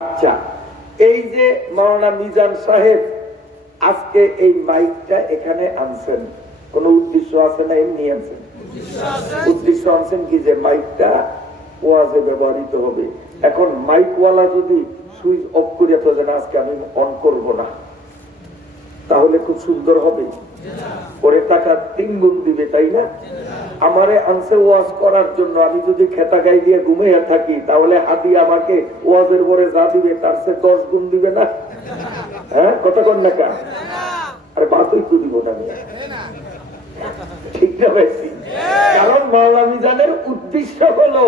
আচ্ছা, এই যে মাওলানা মিজান সাহেব আজকে এই মাইকটা এখানে আনছেন, কোন উদ্দেশ্য আছে না? এমনি আনছেন? উদ্দেশ্য আনছেন কি যে মাইকটা ওয়াজে ব্যবহৃত হবে। এখন মাইকওয়ালা যদি সুইচ অফ করে তো যেন আজকে আমি অন করব না, তাহলে খুব সুন্দর হবে। পরে টাকা 3 গুণ দিবে, তাই না? আমারে আনছে ওয়াজ করার জন্য, আমি যদি খেতা গাই দিয়ে ঘুমিয়ে থাকি তাহলে হাতি আমাকে ওয়াজের পরে যা দিবে তার সে 10 গুণ দিবে না? হ্যাঁ, কথা কন না কেন? আরে বাতুই তো দিব না, ঠিক না ভাইছি? কারণ মাওলানা মিজানের উদ্দেশ্য হলো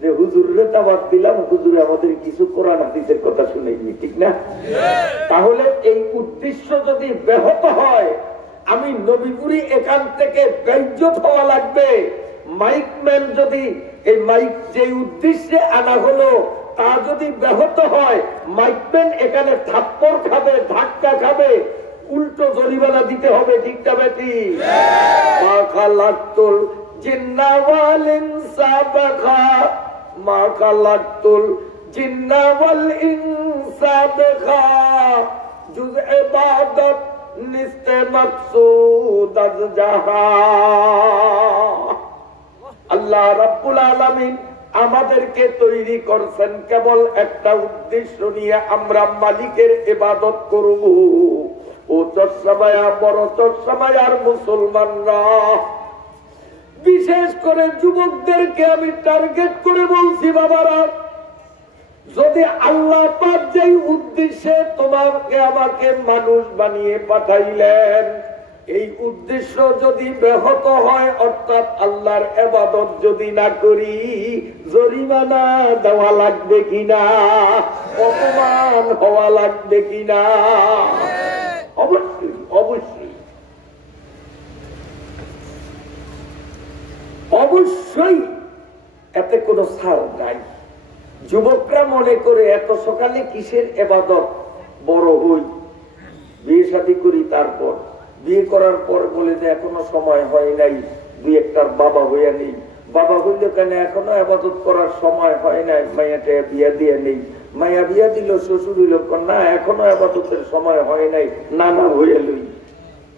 যে হুজুরে দাওয়াত দিলাম, হুজুরে আমাদের কিছু কোরআন হাদিসের কথা শুনাইনি, ঠিক না? তাহলে এই উদ্দেশ্য যদি ব্যাহত হয়, আমি নবীপুরি এখান থেকে বেইজ্জত হওয়া লাগবে। মাইকম্যান যদি এই মাইক যে উদ্দেশ্যে আনা হলো তা যদি ব্যাহত হয়, মাইকম্যান এখানে থাপ্পড় খাবে, ধাক্কা খাবে, উল্টো জরিমানা দিতে হবে, ঠিক না বেটি? মা খালাকতুল জিন্না ওয়াল ইনসা বাখা, মা খালাকতুল জিন্না ওয়াল ইনসা বাখা, জুজ ইবাদত নিস্তে মাকসুদ আজ জাহা। আল্লাহ রাব্বুল আলামিন আমাদেরকে তৈরি করছেন কেবল একটা উদ্দেশ্য নিয়ে, আমরা মালিকের ইবাদত করব। ও চরসামায়া, বড় চরসামায়ার মুসলমানরা, বিশেষ করে যুবকদেরকে আমি টার্গেট করে বলছি, বাবারা, যদি আল্লাহ পাক যেই উদ্দেশ্যে তোমাকে আমাকে মানুষ বানিয়ে পাঠাইলেন, এই উদ্দেশ্য যদি ব্যাহত হয়, অর্থাৎ আল্লাহর ইবাদত যদি না করি, জরিমানা দেওয়া লাগবে কিনা, অপমান হওয়া লাগবে কিনা? অবশ্যই, অবশ্যই, অবশ্যই, এতে কোনো ছাড় নাই। যুবকরা মনে করে এত সকালে কিসের ইবাদত, বড় হই, বিয়ে শাদী করি, তারপর বিয়ে করার পর বলে যে এখনো সময় হয় নাই, দুই একটার বাবা হইয়া নেই। বাবা হইল কেন? এখনো ইবাদত করার সময় হয় নাই, মাইয়াটা বিয়া দিয়ে নেই। মাইয়া বিয়া দিল, শ্বশুর হইল না, এখনো ইবাদতের সময় হয় নাই, নানা হইয়া লই,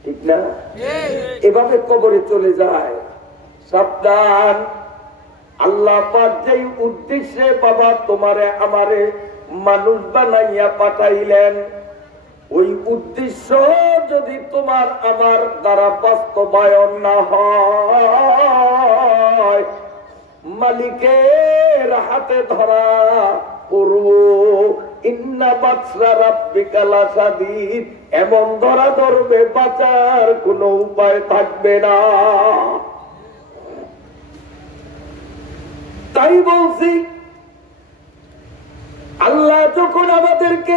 ঠিক না? এভাবে কবরে চলে যায়। সাবধান! আল্লাহ পাক যেই উদ্দেশ্যে বাবা তোমারে আমারে মানুষ বানাইয়া পাঠাইলেন, ওই উদ্দেশ্য যদি তোমার আমার দ্বারা বাস্তবায়ন না হয়, মালিকের হাতে ধরা পড়ব। ইন্না বাতসা রাব্বিকা লাশাদীদ, এমন ধরা ধরবে বাঁচার কোনো উপায় থাকবে না। তাই বলছি, আল্লাহ যখন আমাদেরকে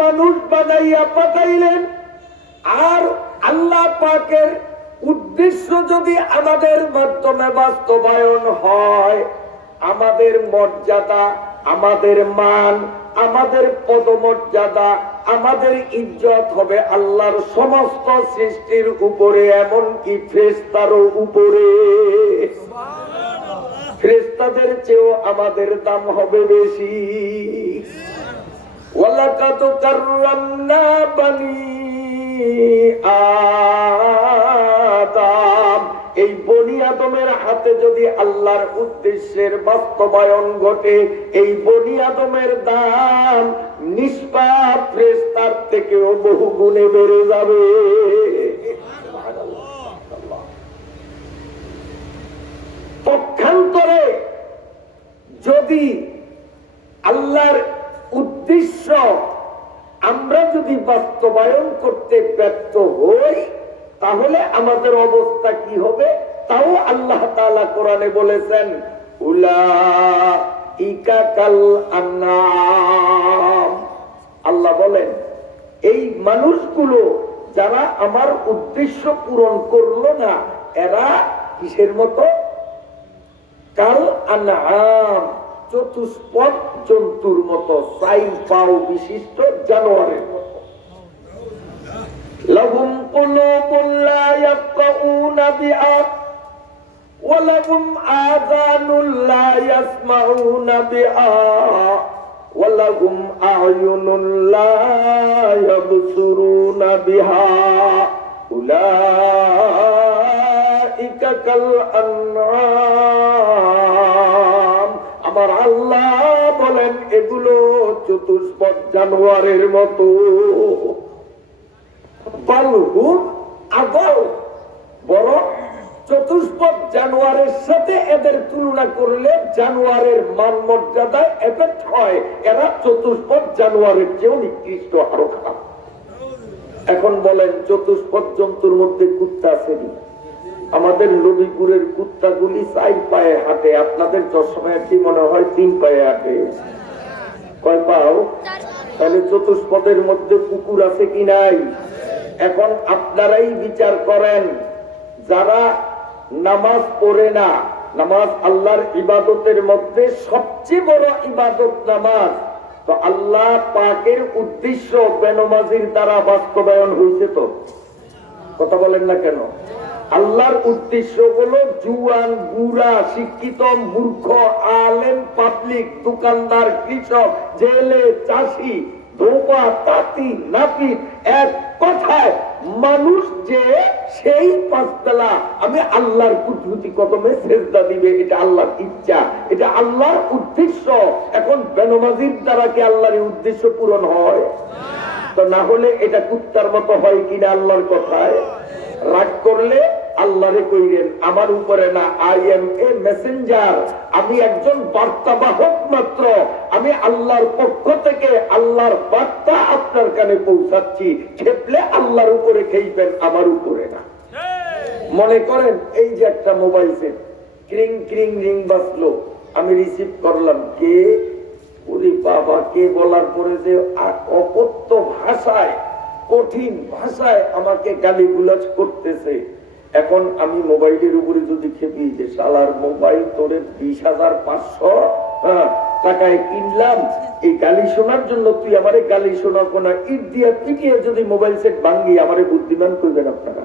মানুষ বানাইয়া পাঠাইলেন, আর আল্লাহ পাকের উদ্দেশ্য যদি আমাদের মাধ্যমে বাস্তবায়ন হয়, আমাদের মর্যাদা, আমাদের মান, আমাদের পদমর্যাদা, আমাদের ইজ্জত হবে আল্লাহর সমস্ত সৃষ্টির উপরে, এমনকি ফেরেশতারও উপরে। ফেরেশতাদের চেয়েও আমাদের দাম হবে বেশি। ওয়ালাকাদ কাররামনা বানি আদম, এই বনি আদমের হাতে যদি আল্লাহর উদ্দেশ্যের বাস্তবায়ন ঘটে, এই বনি আদমের দাম নিষ্পাপ ফেরেশতার থেকেও বহু গুণে বেড়ে যাবে। পক্ষান্তরে যদি আল্লাহর উদ্দেশ্য আমরা যদি বাস্তবায়ন করতে ব্যর্থ হই, তাহলে আমাদের অবস্থা কি হবে? তাও আল্লাহ তাআলা কোরআনে বলেছেন, উলাইকা কাল আনআম। আল্লাহ বলেন, এই মানুষগুলো যারা আমার উদ্দেশ্য পূরণ করলো না, এরা কিসের মতো? কাল আনআম, চতুষ্পদ জন্তুর মতো, 4 পাও বিশিষ্ট জানোয়ারের মতো। লাহুম কুলুবুন লা ইয়াফকাহুনা বিহা ওয়া লাহুম আযানুন লা ইয়াসমাউনা বিহা লাহুম আ'য়ুনুন লা ইয়াবসুরুনা বিহা উলাইকা কাল আনআম। আমার আল্লাহ বলেন এগুলো চতুষ্পদ জানোয়ারের মতো। বালহুম আদল, বড় চতুষ্পদ জানোয়ারের সাথে এদের তুলনা করলে জানোয়ারের মান মর্যাদায় এফেক্ট হয়। এরা চতুষ্পদ জানোয়ারের চেয়েও নিকৃষ্ট, আরো খারাপ। এখন বলেন চতুষ্পদ জন্তুর মধ্যে কুত্তা আছে নি? আমাদের নবীপুরের কুত্তাগুলি 4 পায়ে হাঁটে, আপনাদের চশমায় কি মনে হয় 3 পায়ে হাঁটে? কয় পাও? তাহলে চতুষ্পদের মধ্যে কুকুর আছে কি নাই? এখন আপনারাই বিচার করেন, যারা নামাজ পড়ে না, নামাজ আল্লাহর ইবাদতের মধ্যে সবচেয়ে বড় ইবাদত নামাজ, তো আল্লাহ পাকের উদ্দেশ্য বেনমাজির দ্বারা বাস্তবায়ন হয়েছে। তো কথা বলেন না কেন? আল্লাহর উদ্দেশ্য হলো জুয়ান, বুড়া, শিক্ষিত, মূর্খ, আলেম, পাবলিক, দোকানদার, কৃষক, জেলে, চাষি, ধোপা, তাঁতি, নাপিত, এক কথায় মানুষ যে সেই 5 বেলা আমি আল্লাহর কুদরতি কদমে সেজদা দিবে, এটা আল্লাহর ইচ্ছা, এটা আল্লাহর উদ্দেশ্য। এখন বেনমাজির দ্বারা কি আল্লাহর উদ্দেশ্য পূরণ হয়? তো না হলে এটা কুত্তার মতো হয় কিনা আল্লাহর কথায়? রাগ করলে আল্লাহরে কইরেন, আমার উপরে না, আই এম এ মেসেঞ্জার, আমি একজন বার্তাবাহক মাত্র, আমি আল্লাহর পক্ষ থেকে আল্লাহর বার্তা আপনার কানে পৌঁছাচ্ছি, খেপলে আল্লাহর উপরে খেইবেন, আমার উপরে না। মনে করেন এই যে একটা মোবাইল সেট, ক্রিং ক্রিং রিং বাজলো, আমি রিসিভ করলাম, কে? ওরে বাবা, কে বলার পরে যে অকথ্য ভাষায়, কঠিন ভাষায় আমাকে গালিগুলাজ করতেছে। এখন আমি মোবাইলের উপরে যদি খেপি যে শালার মোবাইল তোরে 20,500 টাকায় কিনলাম, এই গালি শোনার জন্য তুই আমারে গালি শোনাবো না, ইট দিয়ে পিটিয়ে যদি মোবাইল সেট ভাঙ্গি, আমারে বুদ্ধিমান করবেন আপনারা?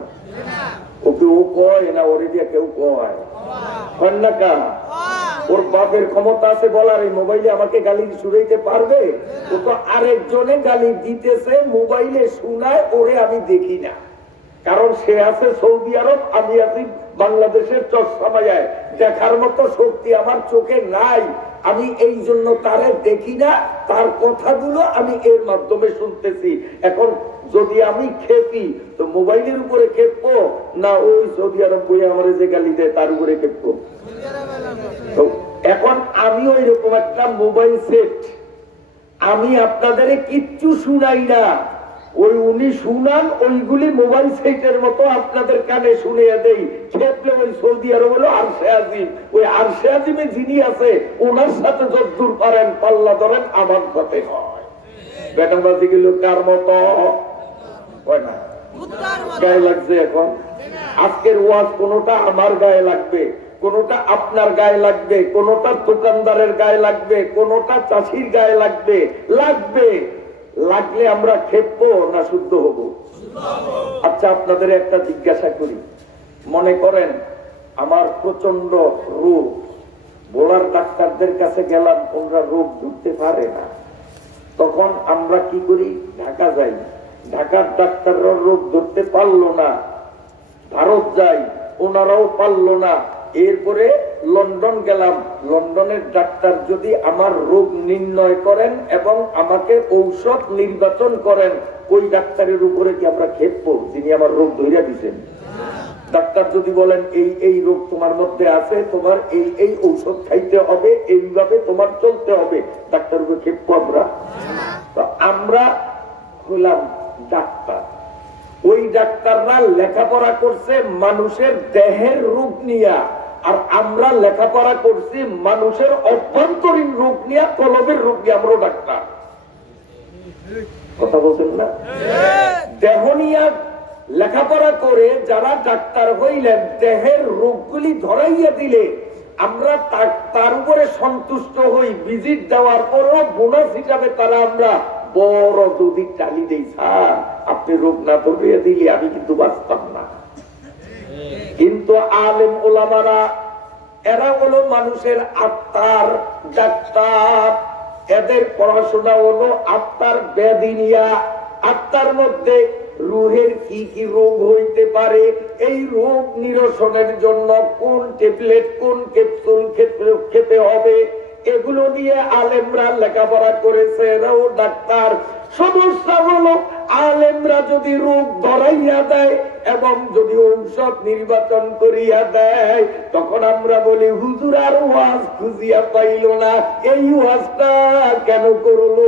ওকে ও কয় না, ওরে দিয়ে কেউ কয় না কা? ওর বাপের ক্ষমতা আছে বলার এই মোবাইলে আমাকে গালি শুনাইতে পারবে? ও তো আরেকজনে গালি দিতেছে, মোবাইলে শুনায়, ওরে আমি দেখি না, কারণ সে আছে সৌদি আরব, আমি আছি বাংলাদেশের চশমায়, দেখার মতো শক্তি আমার চোখে নাই, আমি এই জন্য তারে দেখি না, তার কথাগুলো আমি এর মাধ্যমে শুনতেছি। এখন যদি আমি খেপি তো মোবাইলের উপরে খেপবো না ওই সৌদি আরব বইয়ে আমার যে গালি দেয় তার উপরে খেপবো? এখন আমি ওই রকম একটা মোবাইল সেট, আমি আপনাদের কিচ্ছু শুনাই না, ওই উনি শুনান, ওইগুলি মোবাইল সেটের মতো আপনাদের কানে শুনিয়ে দেই, খেপলে ওই সৌদি আরব হলো আরশে আজিম, ওই আরশে আজিমে যিনি আছে ওনার সাথে যদ্দূর পারেন পাল্লা ধরেন, আমার সাথে হয়। বেটাবাজি গুলো কার মতো হয় না? গায়ে লাগছে। এখন আজকের ওয়াজ কোনোটা আমার গায়ে লাগবে, কোনোটা আপনার গায়ে লাগবে, কোনোটা দোকানদারের গায়ে লাগবে, কোনোটা চাষির গায়ে লাগবে, লাগলে আমরা খেপবো না শুদ্ধ হব? আচ্ছা, আপনাদের একটা জিজ্ঞাসা করি, মনে করেন আমার প্রচন্ড রোগ, বোলার ডাক্তারদের কাছে গেলাম, ওরা রোগ ধরতে পারে না, তখন আমরা কি করি? ঢাকা যাই, ঢাকার ডাক্তাররা রোগ ধরতে পারলো না, ভারত যাই, ওনারাও পারলো না, এরপরে লন্ডন গেলাম, লন্ডনের ডাক্তার যদি আমার রোগ নির্ণয় করেন এবং আমাকে ঔষধ নির্বাচন করেন, ওই ডাক্তারের উপরে কি আমরা খেপবো যিনি আমার রোগ ধইরা দিচ্ছেন? ডাক্তার যদি বলেন এই রোগ তোমার মধ্যে আছে, তোমার এই ঔষধ খাইতে হবে, এইভাবে তোমার চলতে হবে, ডাক্তার উপরে খেপবো আমরা? তো আমরা হলাম ডাক্তার, ওই ডাক্তাররা লেখাপড়া করছে মানুষের দেহের রোগ নিয়ে, আর আমরা লেখাপড়া করছি মানুষের অভ্যন্তরীণ রোগ নিয়ে, কলবের রোগ নিয়ে, আমরাও ডাক্তার। কথা বলছেন না? দেহ নিয়ে লেখাপড়া করে যারা ডাক্তার হইলেন, দেহের রোগগুলি ধরাইয়া দিলে আমরা তার উপরে সন্তুষ্ট হই, ভিজিট দেওয়ার পরও বোনাস হিসাবে তারা আমরা বড় যদি টালি দেই, স্যার আপনি রোগ না ধরিয়ে দিলে আমি কিন্তু বাঁচতাম না। কিন্তু আলেম ওলামারা এরা হলো মানুষের আত্মার ডাক্তার, এদের পড়াশোনা হলো আত্মার ব্যাধি নিয়া, আত্মার মধ্যে রুহের কি কি রোগ হইতে পারে, এই রোগ নিরসনের জন্য কোন ট্যাবলেট কোন ক্যাপসুল খেতে হবে, এগুলো নিয়ে আলেমরা লেখাপড়া করেছে, এরাও ডাক্তার। সমস্যা হলো আলেমরা যদি রোগ ধরাইয়া দেয় এবং যদি ঔষধ নির্বাচন করিয়া দেয়, তখন আমরা বলি হুজুর আর ওয়াজ খুঁজিয়া পাইল না, এই ওয়াজটা কেন করলো?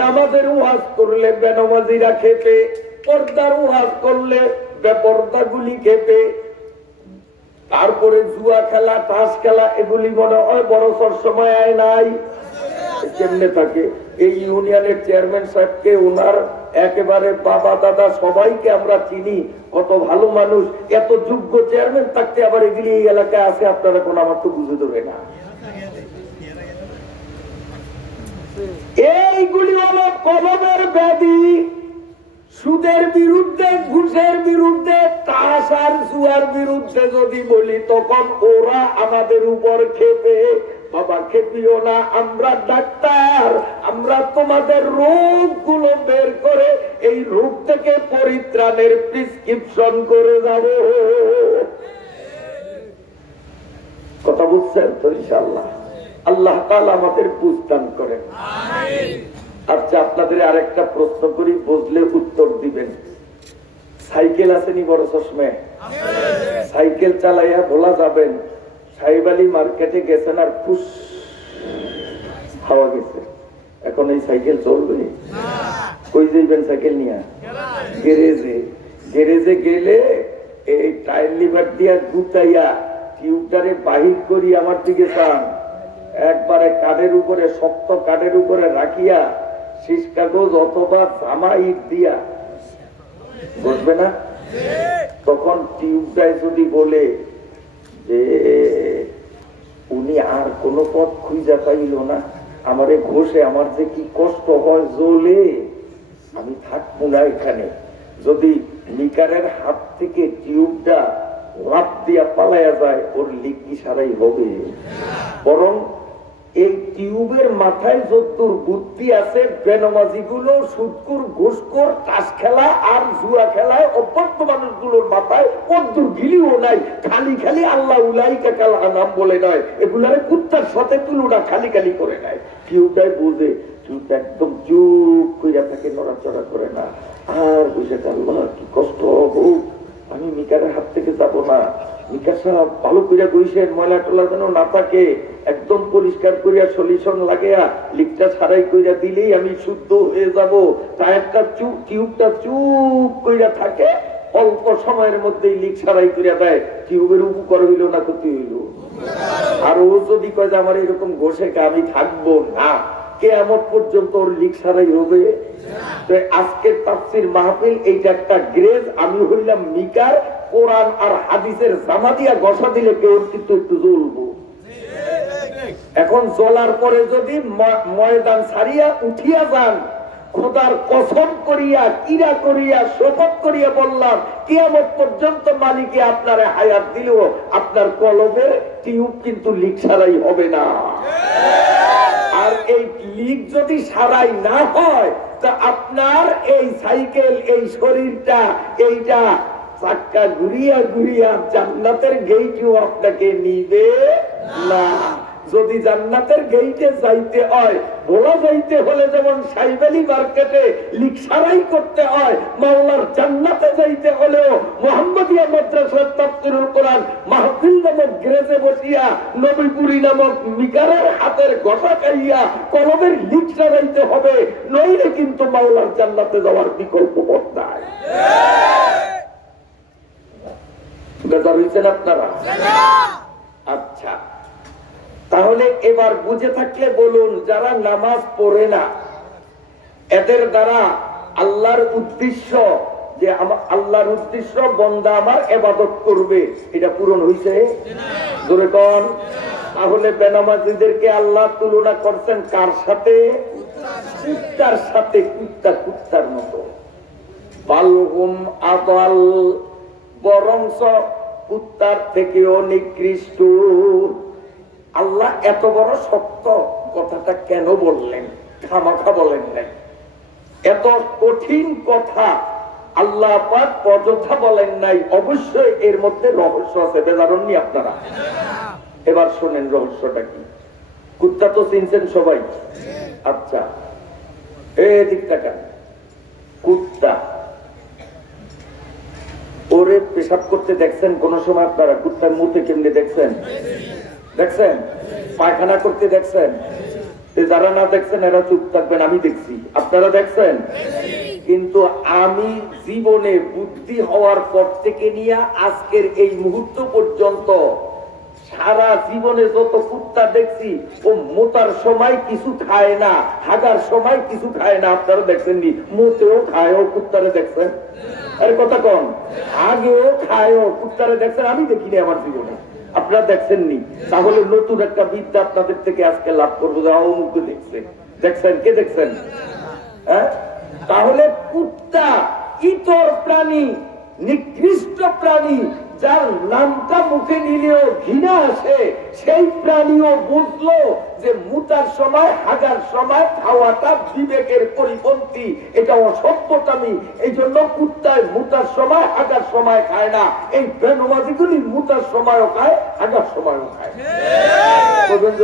নামাজের ওয়াজ করলে বেনামাজিরা খেপে, পর্দার ওয়াজ করলে বেপর্দাগুলি খেপে, তারপরে জুয়া খেলা তাস খেলা এগুলি মনে হয় বড়সড় সময় আয় নাই। কেমনে থাকে? এই ইউনিয়নের চেয়ারম্যান সাহেবকে, ওনার একেবারে বাবা দাদা সবাইকে আমরা চিনি, কত ভালো মানুষ, এত যোগ্য চেয়ারম্যান থাকতে আবার এগুলি এই এলাকায় আছে, আপনারা কোন আমার তো বুঝে দেবে না। এইগুলি হলো কলমের ব্যাধি। সুদের বিরুদ্ধে, ঘুষের বিরুদ্ধে, তাস আর জুয়ার বিরুদ্ধে যদি বলি, তখন ওরা আমাদের উপর খেপে। বাবা খেপিও না, আমরা ডাক্তার, আমরা তোমাদের রোগগুলো বের করে এই রোগ থেকে পরিত্রাণের প্রেসক্রিপশন করে যাব। কথা বুঝছেন তো? ইনশাআল্লাহ আল্লাহ তাআলা আমাদের বুঝদান করেন। আচ্ছা, আপনাদের আরেকটা প্রশ্ন করি, বুঝলে উত্তর দিবেন। সাইকেল আসেনি বড় চশমে? সাইকেল চালাইয়া ভোলা যাবেন, সাহেব আলী মার্কেটে গেছেন আর ফুস হাওয়া গেছে, এখন এই সাইকেল চলবে? কই যাইবেন সাইকেল নিয়ে? গ্যারেজে। গ্যারেজে গেলে এই টায়ার লিভার দিয়া গুতাইয়া টিউবটারে বাহির করি আমার দিকে চান, একবারে কাঠের উপরে, শক্ত কাঠের উপরে রাখিয়া শীষ কাগজ অথবা জামা ইট দিয়া, বুঝবে না? তখন টিউবটায় যদি বলে যে উনি আর কোন পথ খুঁজা পাইল না, আমারে ঘষে আমার যে কি কষ্ট হয় জ্বলে, আমি থাকবো না এখানে, যদি লিকারের হাত থেকে টিউবটা লাফ দিয়া পালাইয়া যায়, ওর লিক কি সারাই হবে? বরং এই টিউবের মাথায় যতদূর বুদ্ধি আছে, বেনামাজি গুলো, সুদকুর, ঘুষখোর, তাস খেলা আর জুয়া খেলায় অভ্যস্ত মানুষগুলোর মাথায় কদ্দুর গিলিও নাই। খালি খালি আল্লাহ উলাইকা কাল আনাম বলে নয়, এগুলারে কুত্তার সাথে তুলুনা খালি খালি করে নেয়। টিউবটাই বুঝে, টিউবটা একদম চুপ কইরা থাকে, নড়াচড়া করে না, আর বুঝে আল্লাহ কি কষ্ট হোক, আমি মিকারের হাত থেকে যাব না। মিকার সাহেব ভালো কইরা গইছেন, ময়লা টলা যেন না থাকে, একদম পরিষ্কার করিয়া সলিউশন লাগিয়া লিকটা ছাড়াই কইরা দিলেই আমি শুদ্ধ হয়ে যাব। টায়ারটা টিউবটা চুপ কইরা থাকে, অল্প সময়ের মধ্যেই লিক ছাড়াই করিয়া দেয়। টিউবের উপকার হইল না ক্ষতি হইল? আর ও যদি কয় যে আমার এরকম ঘষে আমি থাকবো না, কিয়ামত পর্যন্ত ওর লিক ছাড়াই হবে। আজকের তাফসীর মাহফিল এইটা একটা গ্রেজ, আমি হইলাম মিকার, কোরআন আর হাদিসের জামা দিয়া ঘষা দিলে কেউ কিন্তু একটু জ্বলবো। এখন জ্বলার পরে যদি ময়দান ছাড়িয়া উঠিয়া যান, খোদার কসম করিয়া, কিরা করিয়া, শপথ করিয়া বললাম, কিয়ামত পর্যন্ত মালিকে আপনারে হায়াত দিলেও আপনার কলমের টিউব কিন্তু লিক ছাড়াই হবে না। আর এই লিক যদি সারাই না হয়, তা আপনার এই সাইকেল, এই শরীরটা, এইটা চাক্কা ঘুরিয়া ঘুরিয়া জান্নাতের গেইটও আপনাকে নিবে না। যদি জান্নাতের গেইটে যাইতে হয়, ভোলা যাইতে হলে যেমন সাইবালি মার্কেটে লিক সারাই করতে হয়, মাওলার জান্নাতে যাইতে হলেও মোহাম্মদিয়া মাদ্রাসার তাফসীরুল কোরআন মাহফিল নামক গ্রেজে বসিয়া নবীপুরি নামক মিকারের হাতের ঘষা খাইয়া কলমের লিক সারাইতে হবে, নইলে কিন্তু মাওলার জান্নাতে যাওয়ার বিকল্প পথ নাই। বেজার হইছেন আপনারা? আচ্ছা, তাহলে এবার বুঝে থাকলে বলুন, যারা নামাজ পড়ে না, এদের দ্বারা আল্লাহর উদ্দেশ্য, যে আল্লাহর উদ্দেশ্য বন্দা আমার ইবাদত করবে, এটা পূরণ হইছে? জোরে কোন? তাহলে বেনামাজিদেরকে আল্লাহ তুলনা করছেন কার সাথে? কুত্তার সাথে। কুত্তার মতো। বালহুম আদাল, বরংস কুত্তার থেকেও নিকৃষ্ট। আল্লাহ এত বড় সত্য কথাটা কেন বললেন? খামাখা বলেন নাই। এত কঠিন কথা আল্লাহ পাক অযথা বলেন নাই, অবশ্যই এর মধ্যে রহস্য আছে। বেজারণনি আপনারা? এবার শোনেন রহস্যটা কি। কুত্তা তো চিনছেন সবাই? আচ্ছা, এদিক টাকা কুত্তা ওরে পেশাব করতে দেখছেন কোন সময়? আপনারা কুত্তার মুখে কেমনে দেখছেন? দেখছেন? পায়খানা করতে দেখছেন? যারা না দেখছেন এরা চুপ থাকবেন, আমি দেখছি। আপনারা দেখছেন? কিন্তু আমি জীবনে বুদ্ধি হওয়ার পর থেকে নিয়ে আজকের এই মুহূর্ত পর্যন্ত সারা জীবনে যত কুত্তা দেখছি, ও মোটার সময় কিছু খায় না, হাগার সময় কিছু খায় না। আপনারা দেখছেননি? মোটেও খায় ও কুত্তারে দেখছেন? এর কথা কন। আগেও খায় ও কুত্তারে দেখছেন? আমি দেখিনি আমার জীবনে, আপনারা দেখছেননি। তাহলে নতুন একটা বিদ্যা আপনাদের থেকে আজকে লাভ করবো, যা অমুক দেখছে। দেখছেন? কে দেখছেন? হ্যাঁ, তাহলে কুত্তা ইতর প্রাণী, নিকৃষ্ট প্রাণী, যার নামটা মুখে নিলেও ঘৃণা আসে, সেই প্রাণীও বুঝলো যে মুতার সময় হাগার সময় খাওয়াটা বিবেকের পরিপন্থী, এটা অসভ্যতামি। এই জন্য কুত্তায় মুতার সময় হাগার সময় খায় না। এই বেনমাজিগুলি মুতার সময়ও খায়, হাগার সময়ও খায়।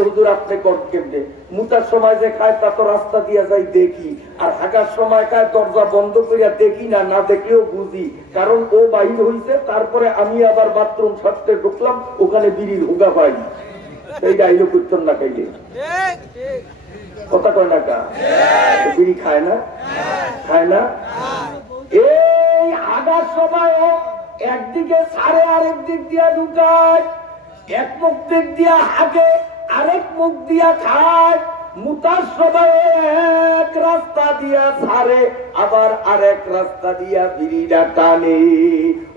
হুজুর আপনি কোন কেমনে? মুতার সময় যে খায় তা তো রাস্তা দিয়া যাই দেখি, আর হাগার সময় খায় দরজা বন্ধ করিয়া দেখি না, না দেখলেও বুঝি। কারণ ও বাহির হইছে, তারপরে আমি আবার বাথরুম সারতে ঢুকলাম, ওখানে বিড়ির হুগা পাই। সেই গাইলো করতেন না খাইলে কথা কয় না কা? বিড়ি খায় না? খায় না? এই হাগার সময় একদিকে সারে আরেক দিক দিয়া ঢুকায়, এক মুখ দিক দিয়া হাগে, আরেক মুখ দিয়া খায়। মুতার সময় এক রাস্তা দিয়া ছাড়ে, আবার আরেক রাস্তা দিয়া বিড়িটা টানে।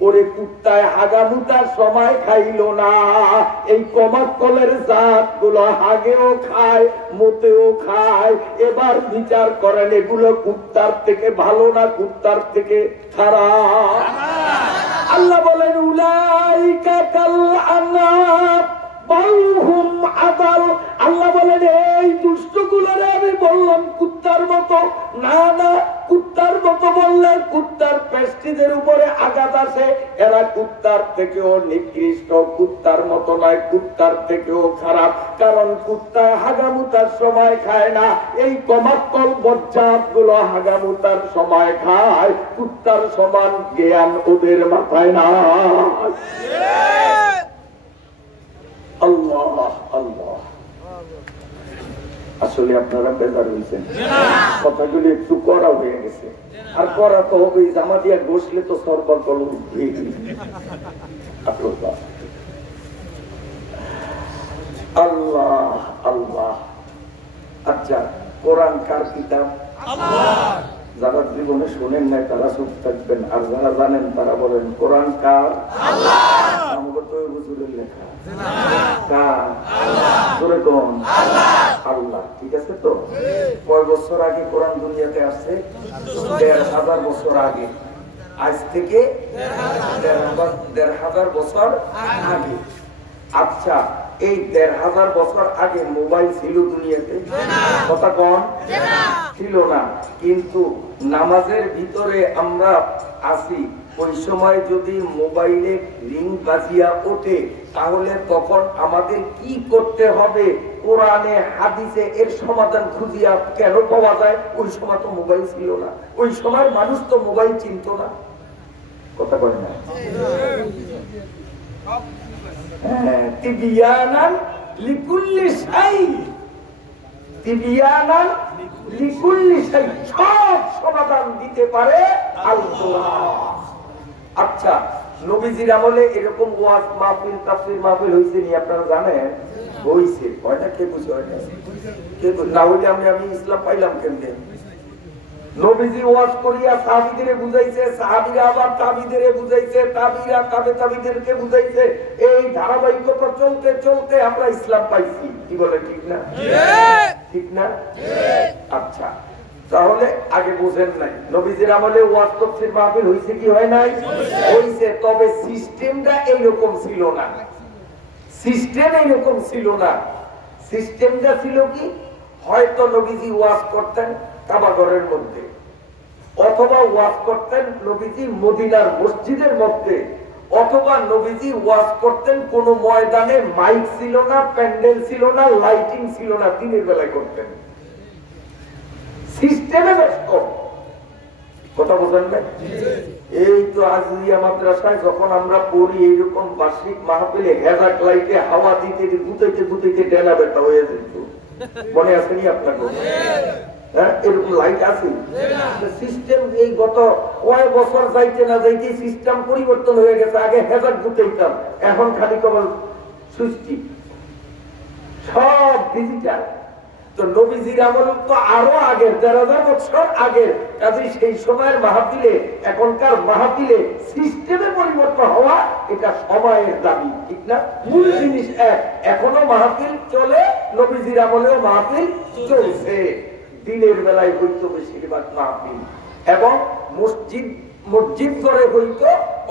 ওরে কুত্তায় হাগা মুতার সময় খাইল না। এই কমাকলের জাত গুলো হাগেও খায়, মুতেও খায়। এবার বিচার করেন এগুলো কুত্তার থেকে ভালো না কুত্তার থেকে খারাপ? আল্লাহ বলেন উলাইকা কাল আনাম বালহুম আদাল। আল্লাহ বলেন এই দুষ্টগুলোরে আমি বললাম কুত্তার মতো। না না, কুত্তার মতো বললে কুত্তার পেস্টিদের উপরে আঘাত আসে। এরা কুত্তার থেকেও নিকৃষ্ট, কুত্তার মতো নয়, কুত্তার থেকেও খারাপ। কারণ কুত্তা হাগামুতার সময় খায় না। এই কমাক্কল বজ্জাত গুলো হাগামুতার সময় খায়। কুত্তার সমান জ্ঞান ওদের মাথায় না। আল্লাহ আল্লাহ, আসলে আপনারা বেজার হয়েছেন, কথাগুলি একটু করা হয়ে গেছে। আর করা তো হবে, জামা দিয়া বসলে তো সরকার কল উঠবে। আল্লাহ আল্লাহ। আচ্ছা, কোরআন কার কিতাব? যারা জীবনে শোনেন নাই তারা চুপ থাকবেন, আর যারা জানেন তারা বলেন কোরআন কার? আমাকে তো হুজুরের লেখা। আল্লাহ। ঠিক আছে তো? কয় বছর আগে কোরআন দুনিয়াতে আসছে? ১,৫০০ বছর আগে। আজ থেকে ১,৫০০ বছর আগে। আচ্ছা, এই ১,৫০০ বছর আগে মোবাইল ছিল দুনিয়াতে? কথা কম ছিল না। কিন্তু নামাজের ভিতরে আমরা আসি, ওই সময় যদি মোবাইলে রিং বাজিয়া ওঠে, তাহলে তখন আমাদের কি করতে হবে? কোরআনে হাদিসে এর সমাধান খুঁজিয়া কেন পাওয়া যায়? ওই সময় তো মোবাইল ছিল না, ওই সময় মানুষ তো মোবাইল চিনত না। কথা বলে না? তিবিয়ানান লিকুল্লি শাই, তিবিয়ানান লিকুল্লি শাই, সব সমাধান দিতে পারে আল্লাহ। আচ্ছা, নবীজির আমলে এরকম ওয়াজ মাহফিল, তাফসীর মাহফিল হইছে নি? আপনারা জানেন? হইছে। কয়টা কে বুঝে হয় না? কে না হইলে আমি ইসলাম পাইলাম কেমনে? নবীজি ওয়াজ করিয়া সাহাবীদের বুঝাইছে, সাহাবীরা আবার তাবিদের বুঝাইছে, তাবিরা তাবিদেরকে বুঝাইছে। এই ধারাবাহিকতা চলতে চলতে আমরা ইসলাম পাইছি। কি বলে ঠিক না? ঠিক না? আচ্ছা, তাহলে আগে বুঝেন নাই নবীজির আমলে ওয়াজ তাফসীর মাহফিল হইছে কি হয় নাই? হইছে। তবে সিস্টেমটা এইরকম ছিল না। সিস্টেম এইরকম ছিল না। সিস্টেমটা ছিল কি? হয়তো নবীজি ওয়াজ করতেন কাবাঘরের মধ্যে, অথবা ওয়াজ করতেন নবীজি মদিনার মসজিদের মধ্যে, অথবা নবীজি ওয়াজ করতেন কোন ময়দানে, মাইক ছিল না, প্যান্ডেল ছিল না, লাইটিং ছিল না, দিনের বেলায় করতেন। সিস্টেমে ব্যস্ত। কথা বোঝেন না? এই তো আজিয়া মাদ্রাসায় যখন আমরা পড়ি এইরকম বার্ষিক মাহফিলে হেজাক লাইটে হাওয়া দিতে গুতাইতে গুতাইতে ডেলা বেটা হয়ে যেত, মনে আসেনি আপনার? হ্যাঁ, এরকম লাইট আছে। সিস্টেম এই গত কয়েক বছর যাইতে না যাইতে সিস্টেম পরিবর্তন হয়ে গেছে। আগে হেজাক গুতাইতাম, এখন খালি কেবল সুইচ, সব ডিজিটাল। তো নবীজির আমল তো আরো আগের, ১৩,০০০ বছর আগের। কাজে সেই সময়ের মাহফিলে এখনকার মাহফিলে সিস্টেমে পরিবর্তন হওয়া এটা সময়ের দাবি, ঠিক না? মূল জিনিস এক, এখনো মাহফিল চলে, নবীজির আমলেও মাহফিল চলছে। দিনের বেলায় হইতো বেশিরভাগ মাহফিল, এবং মসজিদ করে হইতো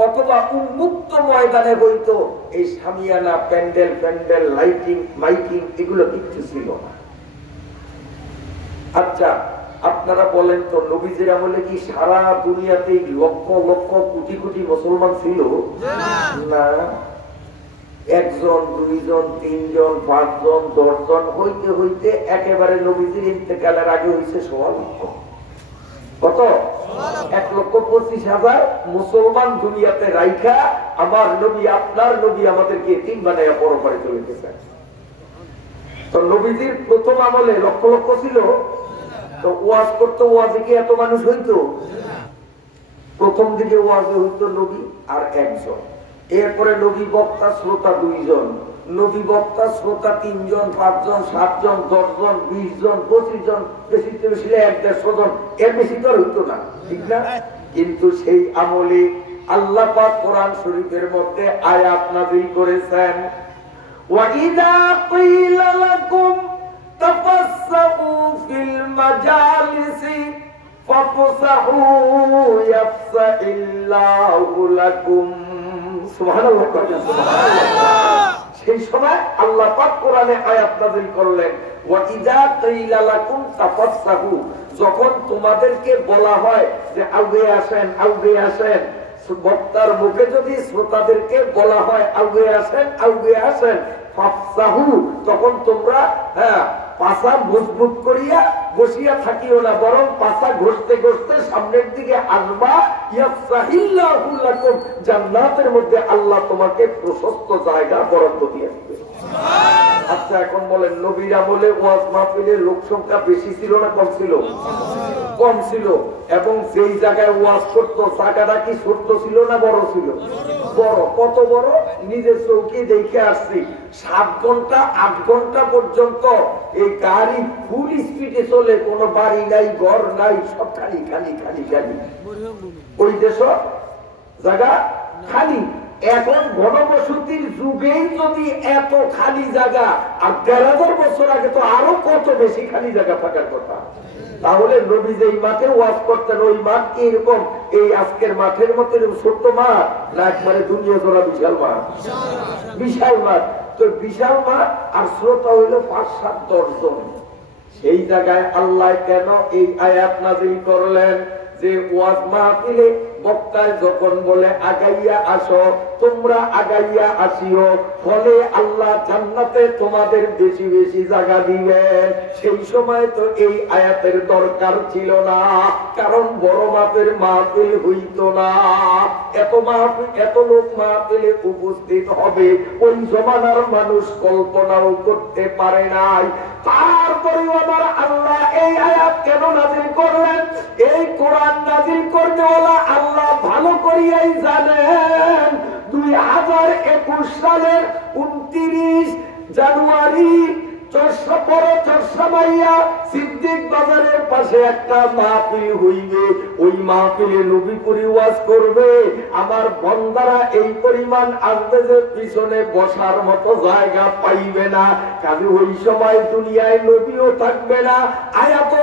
অথবা উন্মুক্ত ময়দানে হইতো। এই সামিয়ানা, প্যান্ডেল, লাইটিং, মাইকিং এগুলো কিচ্ছু ছিল না। আচ্ছা, আপনারা বলেন তো, নবীজির আমলে কি সারা দুনিয়াতে লক্ষ লক্ষ কোটি কোটি মুসলমান ছিল? না। ১ জন, ২ জন, ৩ জন, ৫ জন, ১০ জন হইতে হইতে একেবারে নবীজির ইন্তেকালের আগে হয়েছে ১৬ লক্ষ। কত? ১,২৫,০০০ মুসলমান দুনিয়াতে রাইখা আমার নবী, আপনার নবী আমাদেরকে এতিম বানাইয়া পরপারে চলে গেছে। তো নবীজির প্রথম আমলে লক্ষ লক্ষ ছিল? তো ওয়াজ করতো, ওয়াজে কি এত মানুষ হইতো? প্রথম দিকে ওয়াজে হইতো নবী আর ১ জন, এরপরে নবী বক্তা শ্রোতা ২ জন, নবী বক্তা শ্রোতা ৩ জন, ৫ জন, ৭ জন, ১০ জন, ২০ জন, ২৫ জন, বেশি বেশি ১-১৫০ জন, এর বেশি তো হইতো না, ঠিক না? কিন্তু সেই আমলে আল্লাহ পাক কোরআন শরীফের মধ্যে আয়াত নাযিল করেছেন, وَإِذَا قِيلَ لَكُمْ تَفَسَّحُوا فِي الْمَجَالِسِ فَافْسَحُوا يَفْسَحِ اللَّهُ لَكُمْ। সুবহানাল্লাহ। সেই সময় আল্লাহ পাক কোরআনে আয়াত নাযিল করলেন, وَإِذَا قِيلَ لَكُمْ تَفَسَّحُوا, যখন তোমাদেরকে বলা হয় যে আগে আসেন, আগে আসেন, বক্তার মুখে যদি শ্রোতাদেরকে বলা হয় আগে আসেন, আগে আসেন, ফাফসাহু, তখন তোমরা পাছা মজবুত করিয়া বসিয়া থাকিও না, বরং পাছা ঘষতে ঘষতে সামনের দিকে আসবা। ইয়াফসাহিল্লাহু লাকুম, জান্নাতের মধ্যে আল্লাহ তোমাকে প্রশস্ত জায়গা বরাদ্দ দিয়ে দিবে। আচ্ছা, এখন বলেন, নবীর আমলে ওয়াজ মাহফিলের লোক সংখ্যা বেশি ছিল না কম ছিল? কম ছিল। এবং যেই জায়গায় ওয়াজ করতো জায়গাটা কি ছোট্ট ছিল না বড় ছিল? বড়। কত বড়? নিজের চৌকি দেখে আসছি, 7 ঘন্টা 8 ঘন্টা পর্যন্ত এই গাড়ি ফুল স্পিডে চলে, কোনো বাড়ি নাই, ঘর নাই, সব খালি খালি খালি খালি। ওই দেশ জায়গা খালি। এখন ঘনবসতির যুগেই যদি এত খালি জায়গা, আর ১,৫০০ বছর আগে তো আরো কত বেশি খালি জায়গা থাকার কথা। তাহলে নবী যে মাঠে ওয়াজ করতেন, ওই মাঠ কি এরকম এই আজকের মাঠের মতো ছোট্ট মাঠ না, একবারে দুনিয়া জোড়া বিশাল মাঠ? বিশাল মাঠ। তো বিশাল মাঠ, আর শ্রোতা হইল ৫-৭-১০ জন। সেই জায়গায় আল্লাহ কেন এই আয়াত নাযিল করলেন যে ওয়াজ মাহফিলে বক্তায় যখন বলে আগাইয়া আসো, তোমরা আগাইয়া আসিও, ফলে আল্লাহ জান্নাতে তোমাদের বেশি বেশি জায়গা দিবেন। সেই সময় তো এই আয়াতের দরকার ছিল না, কারণ বড় মাপের মাহফিল হইতো না। এত মাহফিল, এত লোক মাহফিলে উপস্থিত হবে ওই জমানার মানুষ কল্পনাও করতে পারে নাই। তারপরেও আমার আল্লাহ এই আয়াত কেন নাযিল করলেন? এই কোরআন নাযিল করনেওয়ালা আল্লাহ ভালো করিয়াই জানেন 2021 সালের 29 জানুয়ারি সিদ্দিক বাজারের পাশে একটা মাহফিল হইবে। ওই মাহফিলে নবী ওয়াজ করবে, আমার বন্দারা এই পরিমাণ আসবে যে পিছনে বসার মতো জায়গা পাইবে না। কাজে ওই সময় দুনিয়ায় নবীও থাকবে না, আয়াতও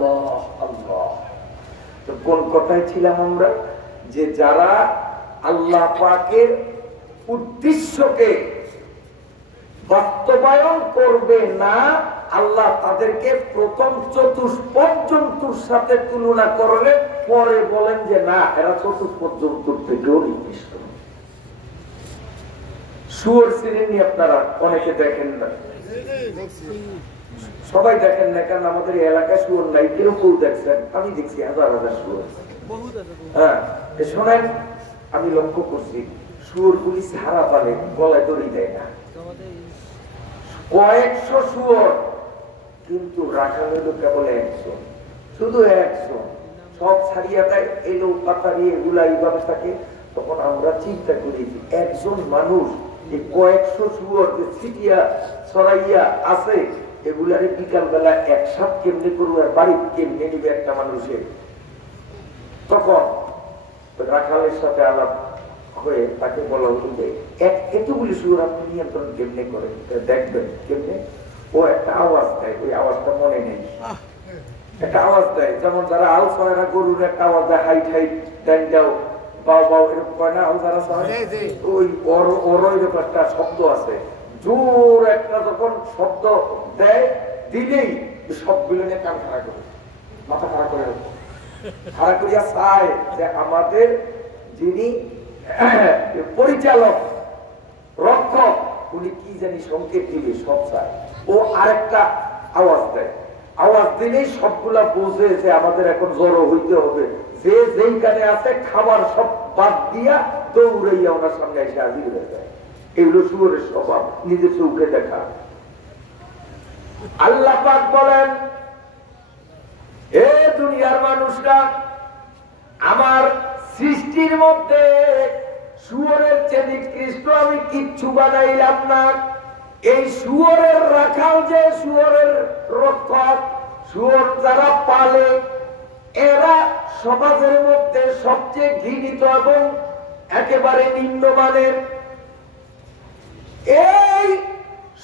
আল্লাহ আল্লাহ। তো কোন কথায় ছিলাম আমরা, যে যারা আল্লাহ পাকের উদ্দেশ্যকে বাস্তবায়ন করবে না, আল্লাহ তাদেরকে প্রথম চতুষ্পদ জন্তুর সাথে তুলনা করলে পরে বলেন যে না, এরা চতুষ্পদ জন্তুর থেকেও নিকৃষ্ট। শুয়োর শ্রেণী আপনারা অনেকে দেখেন না, সবাই দেখেন না, কারণ আমাদের এলাকায় শুয়োর নাই, কেউ কেউ দেখছেন, আমি দেখছি হাজার হাজার শুয়োর। হ্যাঁ শোনেন, আমি লক্ষ্য করছি শুয়োর গুলি সারা পালে গলায় দড়ি দেয় না, কয়েকশো শুয়োর, কিন্তু রাখা হইল কেবল 100, শুধু 100। সব ছাড়িয়া দেয়, এলো পাতারি এগুলা এইভাবে থাকে। তখন আমরা চিন্তা করি একজন মানুষ এই কয়েকশো শুয়োর যে ছিটিয়া ছড়াইয়া আছে, এগুলারে বিকাল বেলা একসাথ কেমনে করবো, আর বাড়ি কেমনে নিবে একটা মানুষের। তখন রাখালের সাথে আলাপ হয়ে তাকে বলা হলো যে এতগুলি শুয়োর আপনি নিয়ন্ত্রণ কেমনে করেন, দেখবেন কেমনে। ও একটা আওয়াজ দেয়, ওই আওয়াজটা মনে নেই, একটা আওয়াজ দেয়, যেমন যারা আল ছয় না গরুর একটা আওয়াজ দেয়, হাইট হাইট ডাইন দাও বাউ বাউ, এরকম কয় না আল যারা ছয়, ওই ওর এরকম একটা শব্দ আছে, জোর একটা যখন শব্দ দেয়, দিলেই সবগুলো নিয়ে কান খাড়া করে, মাথা খাড়া করে খাড়া করিয়া চায় যে আমাদের যিনি পরিচালক রক্ষক উনি কি জানি সংকেত দিবে, সব চায়। ও আরেকটা আওয়াজ দেয়, আওয়াজ দিলেই সবগুলা বোঝে যে আমাদের এখন জড়ো হইতে হবে, যে যেইখানে আছে খাবার সব বাদ দিয়া দৌড়াইয়া ওনার সামনে এসে হাজির হয়ে যায়। এগুলো শুয়োরের স্বভাব, নিজের চোখে দেখা। আল্লাহ পাক বলেন, হে দুনিয়ার মানুষরা, আমার সৃষ্টির মধ্যে শুয়োরের চেয়ে নিকৃষ্ট আমি কিচ্ছু বানাইলাম না। এই শুয়োরের রাখাল, যে শুয়োরের রক্ষক, শুয়োর যারা পালে, এরা সমাজের মধ্যে সবচেয়ে ঘৃণিত এবং একেবারে নিম্নমানের। এই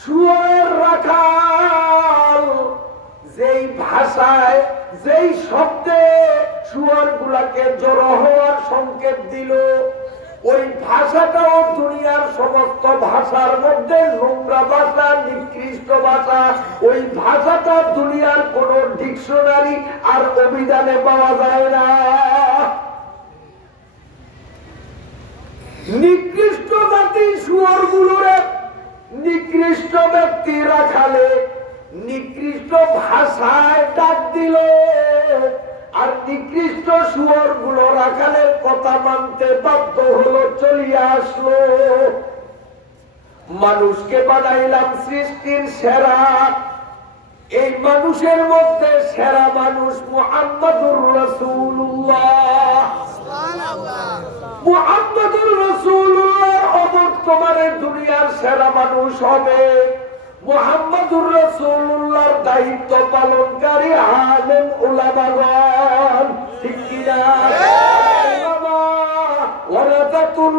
শুয়োরের রাখাল যেই ভাষায়, যেই শব্দে শুয়োর গুলাকে জড়ো হওয়ার সংকেত দিল, ওই ভাষাটাও দুনিয়ার সমস্ত ভাষার মধ্যে নোংরা ভাষা, নিকৃষ্ট ভাষা। ওই ভাষাটা দুনিয়ার কোন ডিকশনারি আর অভিধানে পাওয়া যায় না। নিকৃষ্ট জাতি শুয়োর গুলোরে নিকৃষ্ট ব্যক্তি রাখালে নিকৃষ্ট ভাষায় ডাক দিল, আর নিকৃষ্ট শুয়োর গুলো রাখালের কথা মানতে বাধ্য হলো, চলিয়া আসলো। মানুষকে বানাইলাম সৃষ্টির সেরা, এই মানুষের মধ্যে সেরা মানুষ মুহাম্মদুর রাসূলুল্লাহ। মুহাম্মদুর রাসূলুল্লাহ অবর্তমানে দুনিয়ার সেরা মানুষ হবে। মুহাম্মদুর রাসূলুল্লাহর দায়িত্ব পালনকারী আলেম উলামাগণ, ঠিক কি না? ওয়ারাসাতুল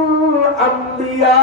আম্বিয়া,